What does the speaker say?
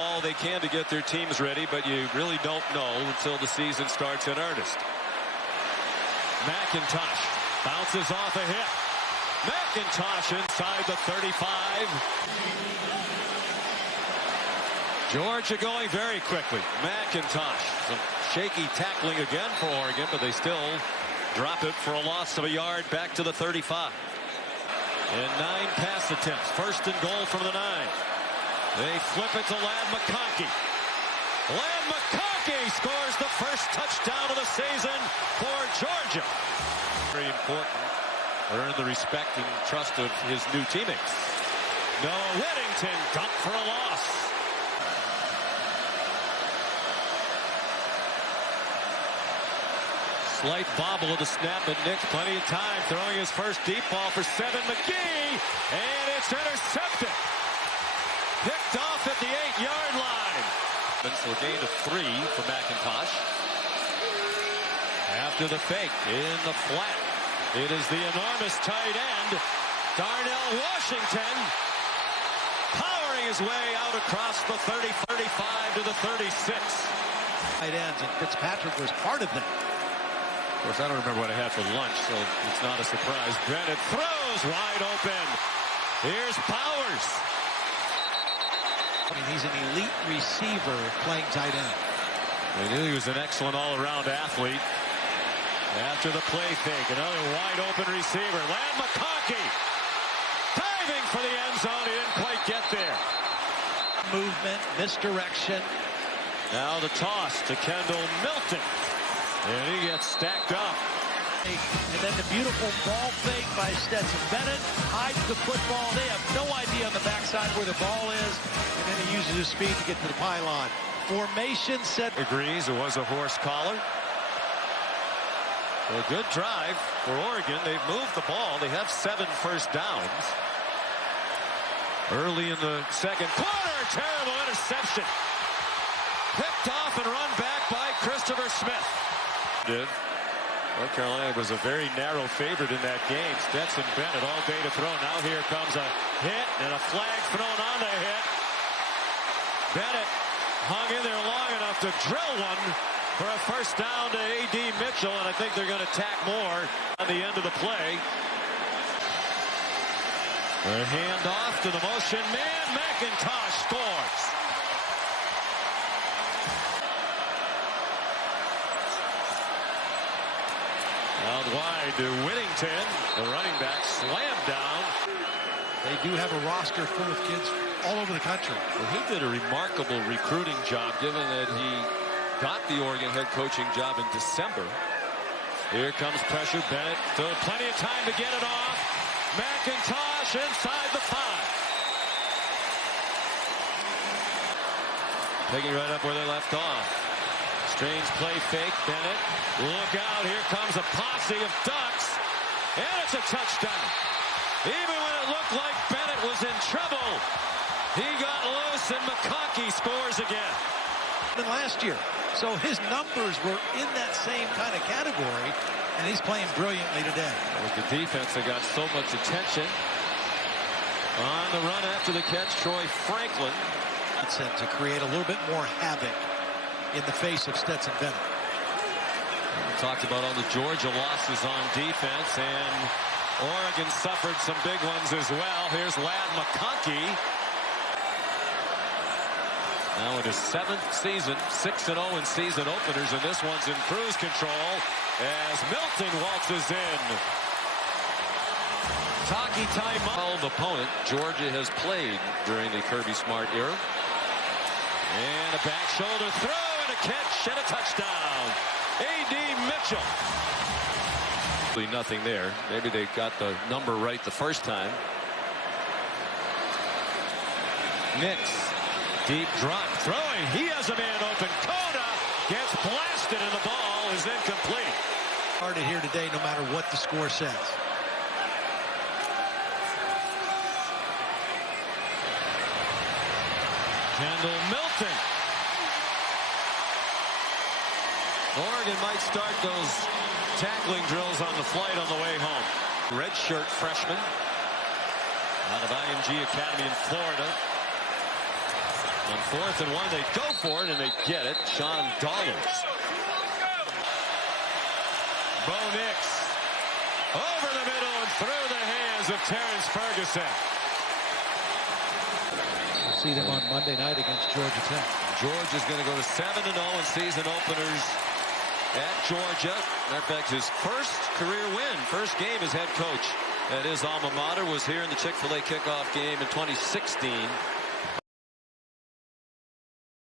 All they can to get their teams ready, but you really don't know until the season starts in earnest. McIntosh bounces off a hit. McIntosh inside the 35. Georgia going very quickly. McIntosh, some shaky tackling again for Oregon, but they still drop it for a loss of a yard back to the 35. And 9 pass attempts. First and goal from the 9. They flip it to Ladd McConkey. Ladd McConkey scores the first touchdown of the season for Georgia. Very important. Earn the respect and trust of his new teammates. Noah Whittington dunked for a loss. Slight bobble of the snap, and Nick plenty of time throwing his first deep ball for 7. McGee, and it's intercepted. Picked off at the 8-yard line. So a gain of 3 for McIntosh. After the fake in the flat, it is the enormous tight end, Darnell Washington, powering his way out across the 30, 35 to the 36. Tight ends, and Fitzpatrick was part of that. Of course, I don't remember what I had for lunch, so it's not a surprise. Bennett throws wide open. Here's Powers. I mean, he's an elite receiver playing tight end. They knew he was an excellent all-around athlete. After the play fake, another wide open receiver. Ladd McConkey diving for the end zone. He didn't quite get there. Movement, misdirection. Now the toss to Kendall Milton. And he gets stacked up. And then the beautiful ball fake by Stetson Bennett hides the football. They have no idea on the backside where the ball is. And then he uses his speed to get to the pylon. Formation set. Agrees it was a horse collar. A good drive for Oregon. They've moved the ball. They have 7 first downs. Early in the second quarter, terrible interception. Picked off and run back by Christopher Smith. North Carolina was a very narrow favorite in that game. Stetson Bennett all day to throw. Now here comes a hit and a flag thrown on the hit. Bennett hung in there long enough to drill one for a first down to A.D. Mitchell, and I think they're going to tack more on the end of the play. The handoff to the motion man. McIntosh scores. Out wide to Whittington. The running back slammed down. They do have a roster full of kids all over the country. Well, he did a remarkable recruiting job, given that he got the Oregon head coaching job in December. Here comes pressure. Bennett still plenty of time to get it off. McIntosh inside the 5. Picking right up where they left off. Strange play fake. Bennett. Look out. Here comes a posse of Ducks. And it's a touchdown. Even when it looked like Bennett was in trouble, he got loose and McConkey scores again. Last year. So his numbers were in that same kind of category, and he's playing brilliantly today. That was the defense that got so much attention. On the run after the catch, Troy Franklin. To create a little bit more havoc in the face of Stetson Bennett. We talked about all the Georgia losses on defense, and Oregon suffered some big ones as well. Here's Ladd McConkey. Now in his 7th season, 6-0 in season openers, and this one's in cruise control as Milton waltzes in. Taki time opponent Georgia has played during the Kirby Smart era. And a back shoulder throw and a catch and a touchdown. A.D. Mitchell. Nothing there. Maybe they got the number right the first time. Nix. Deep drop. Throwing. He has a man open. Kona gets blasted and the ball is incomplete. Started here today no matter what the score says. Kendall Milton. Oregon might start those tackling drills on the flight on the way home. Redshirt freshman out of IMG Academy in Florida. On 4th and 1, they go for it, and they get it. Sean Dollars. Bo Nix over the middle and through the hands of Terrence Ferguson. We'll see them on Monday night against Georgia Tech. Georgia's going to go to 7-0 in season openers at Georgia. Matter of fact, his first career win, first game as head coach at his alma mater was here in the Chick-fil-A kickoff game in 2016.